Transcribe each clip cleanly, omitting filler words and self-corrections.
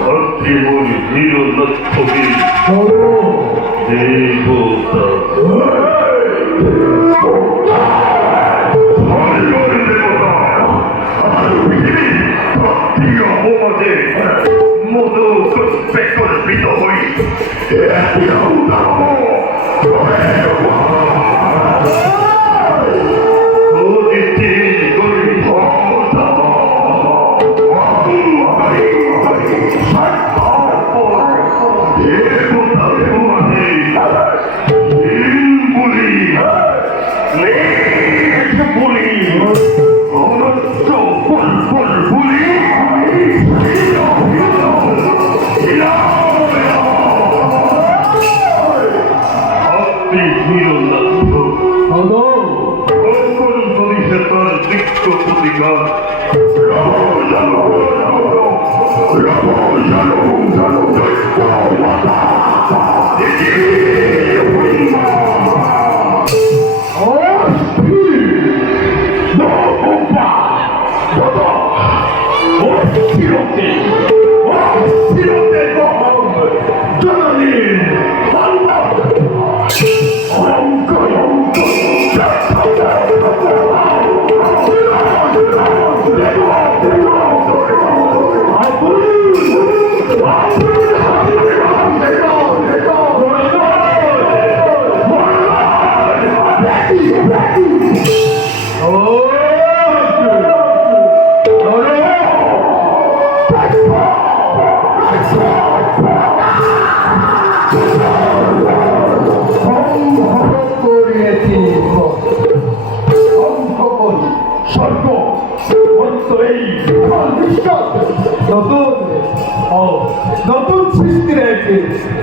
ভক্তিময়ী নীলনক্ষকে দেবতা মতো কল্পিত হই নতুন সৃষ্টি রয়েছে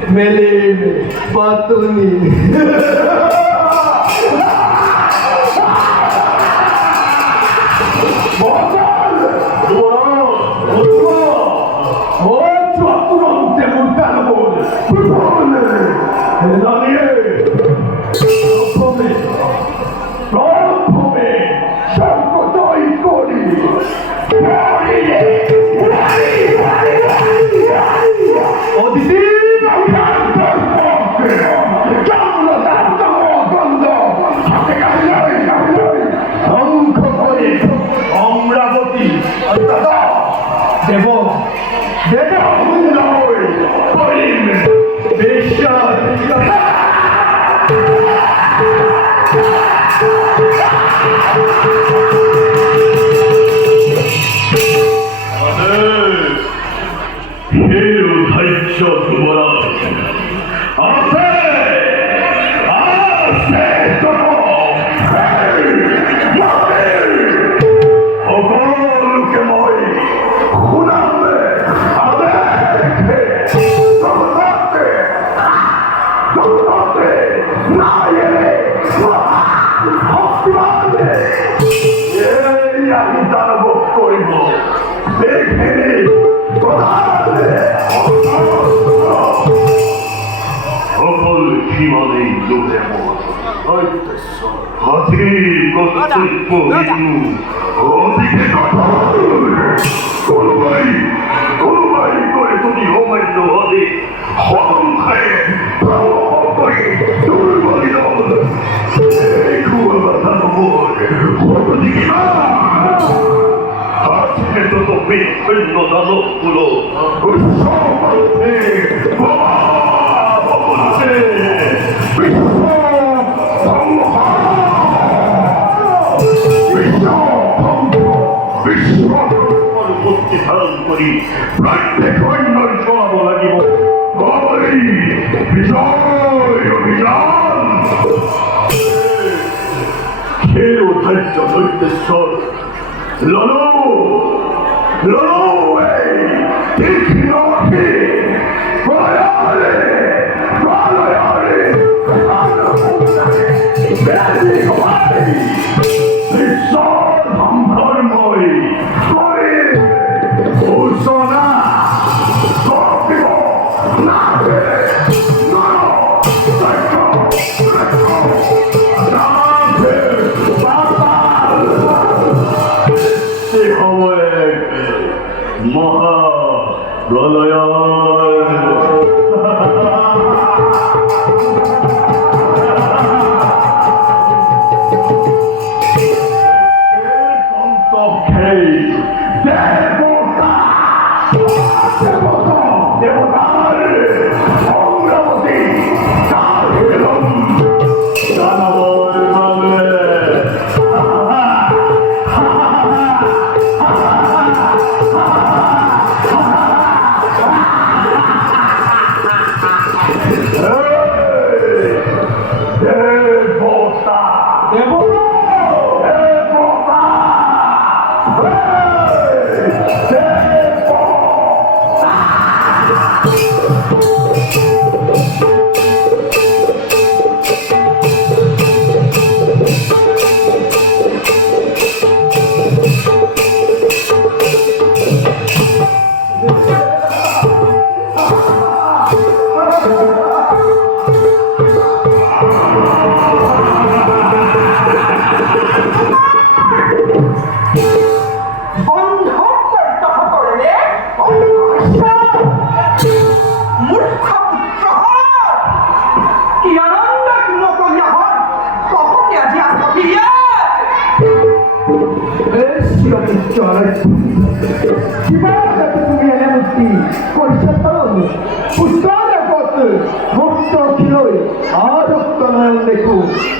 মেলে পাতুনি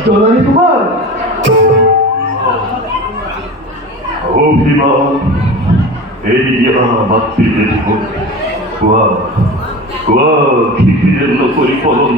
জননী তোমার অভিমান এরিয়া মাতৃদের কুয়া কুয়া খিচিরের পরিপলন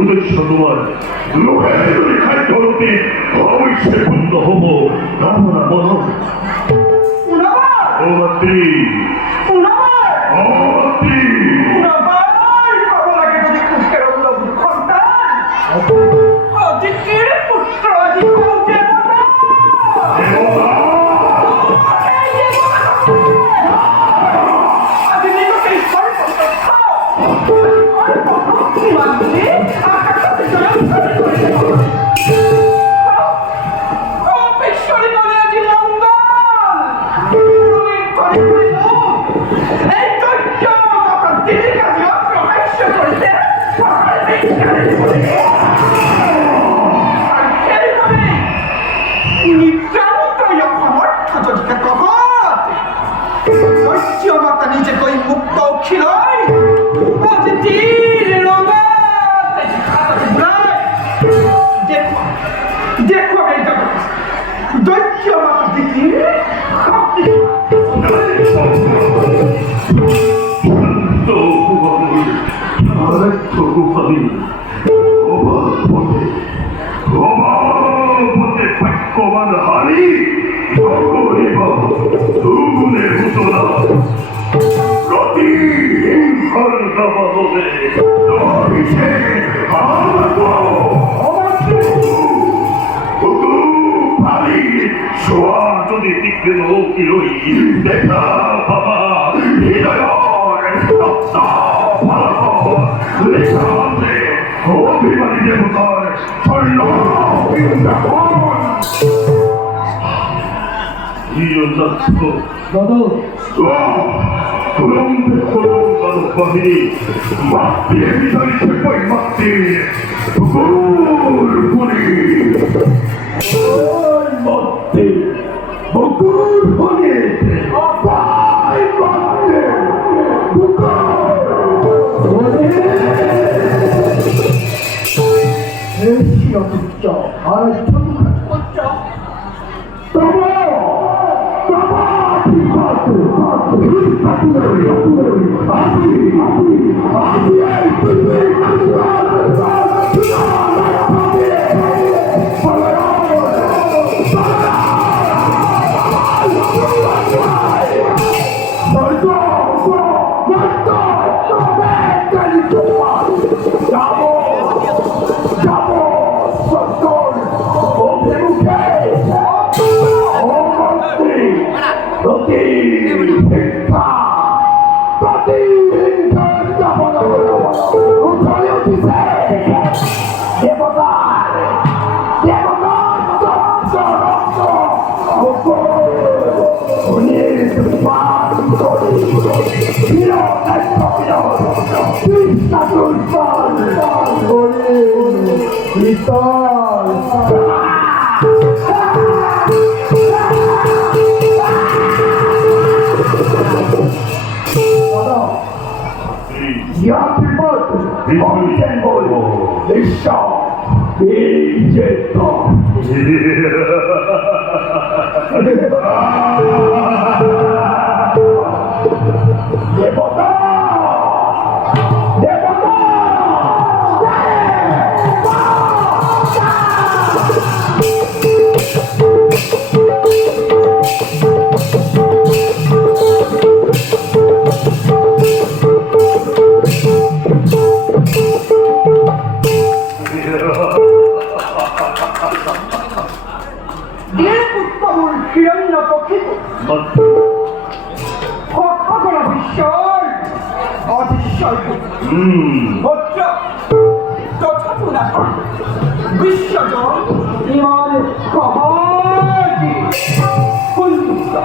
উদ্দেশ্য তোমার লোকের খাদ্য হতে অবশ্যই পূর্ণ হব কামনা মন ও মাতৃ যদি তীক্ষ্ণ দেখা বাবা হৃদয় অভিমানী দেবতার বাহিনী মাতৃ পই মাতৃ বকুল বনে অপায় বাঁধে প্রতিহিংসা প্রতিহিংসার দাবানল উঠে উঠিছে দেবতার দেবতার রক্ত রক্ত নির্বাণ করি কৃষ্ণ দুর্বল করি বিশাল Young people, mountain boy, they shout, Devota! Devota! বিশ্বজন ইমান কবাজি কুলসা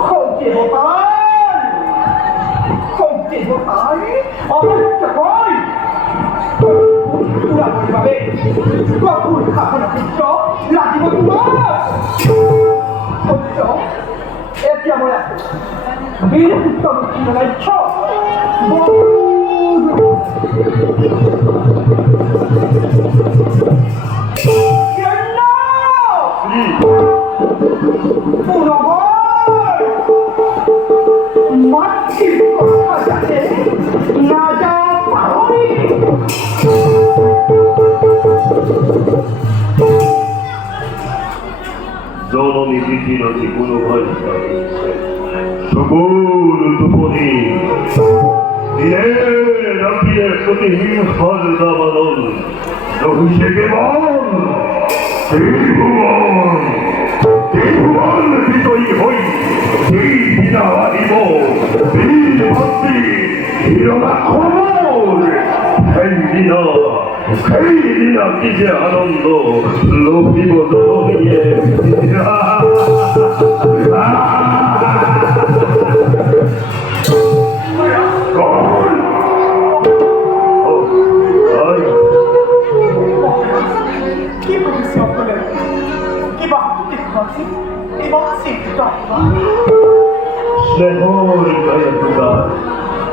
খোঁজে বোতাল অবশ্য কই পুরা পরিভাবে কপুর খাখানা বিশ্ব লাগিব তোমার সত্য এতিয়া মই আছো বীর উত্তম চিন্তাচ্ছ জননী রীতিরতি কোনো ভয় সকল দুপনি দিনে রাত্রিয়ে প্রতিহিংসার দাবানল অভিষেকে বল ত্রিভুবন বিজয়ী হই সেই বিনা আহিব বীর ভক্তি হিরণা খবর সেই দিনা কি যে আনন্দ লোভিব দলিয়ে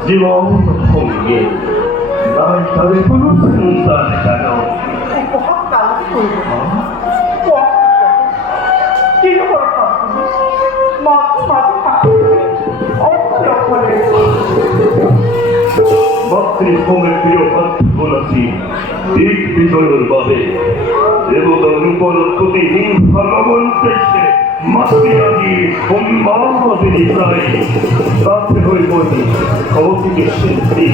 জীবন সঙ্গে তাই তাদের কোনো চিন্তা দেখানো মাতৃভূমের প্রিয় ভাতৃ দিক বিজয়ের বাবে দেবতার উপর প্রতিহিংসা লবণ চেষ্টা মাতৃরাজি সম্মানী প্রায় রাত্রে হয়ে পড়ি ভৌতিক শিল্পী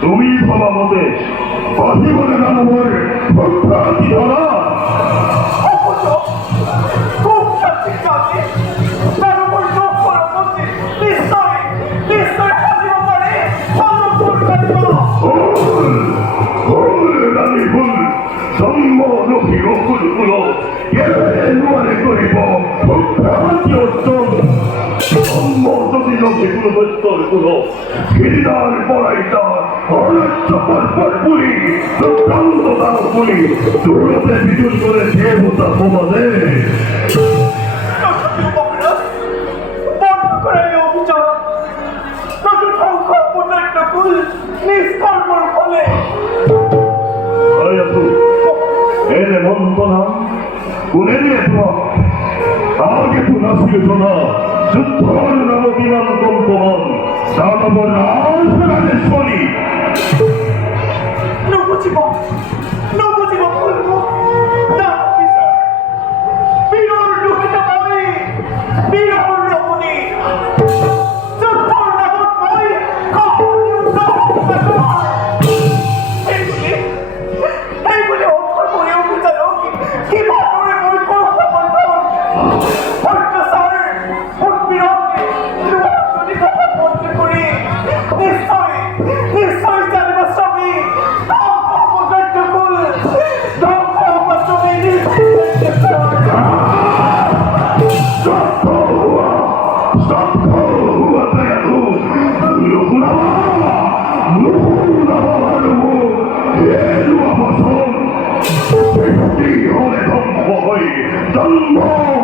তুমি ভাবা মতে বাধি বলে নাম ভক্তি ধরা জন্ম নখি অকুল কুল নুয়ারে করিব ভক্তি অর্জন জন্ম যদি নখি কুল দৈত্যর কুল গিরিদার পড়াইতার অনর্থকর পুলি দুর্গন্ধ দাও পুলি দূরতে বিজুল করে দেবতা সমাজে এনে মন্তনা কোনে নিয়ে আগে তো নাসিল না যুদ্ধর নাম বিমান কম্পমান দানব রাজরাজেশ্বরী জন্ম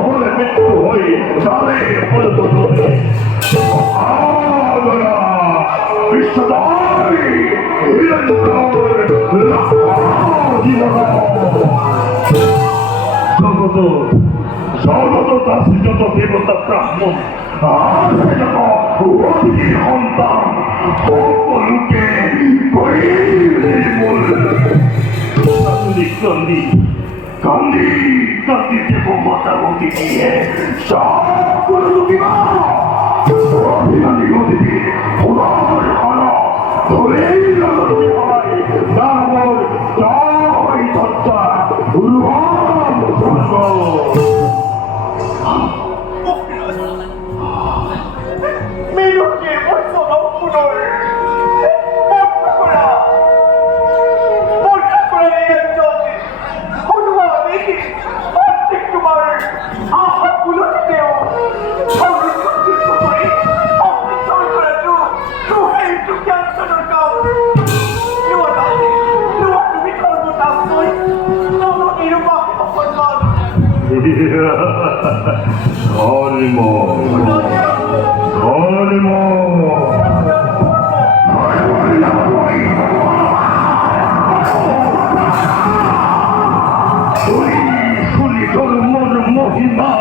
হলে মৃত্যু হই তারে পরিবর্তনে আদরা বিশ্বদাই হিরণ্যর জীবন জগত জগত দাসী যত দেবতা ব্রাহ্মণ আর যত অতিথি সন্তান সকলকে কান্দি কান্দি কান্দিতে মাতামতি দিয়ে সকল লুকিবা অভিমানী অতিথি খোদার খানা ধরেই লাগাতে হয় তারপর জয় তত্ত্বা রূপ স্বর্গ মেরুকে বৈষ্ণব পুনর ধর্ম ধর্ম শুনি ধর্মর মহিমা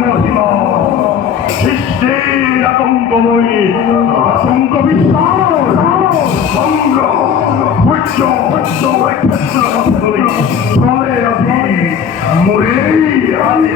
মহিমা সৃষ্টির আতঙ্কময়ী আতঙ্ক বিশ্বাস সংগ্রহ উচ্চ উচ্চ ক্ষেত্র চলে আছি মরেই আছি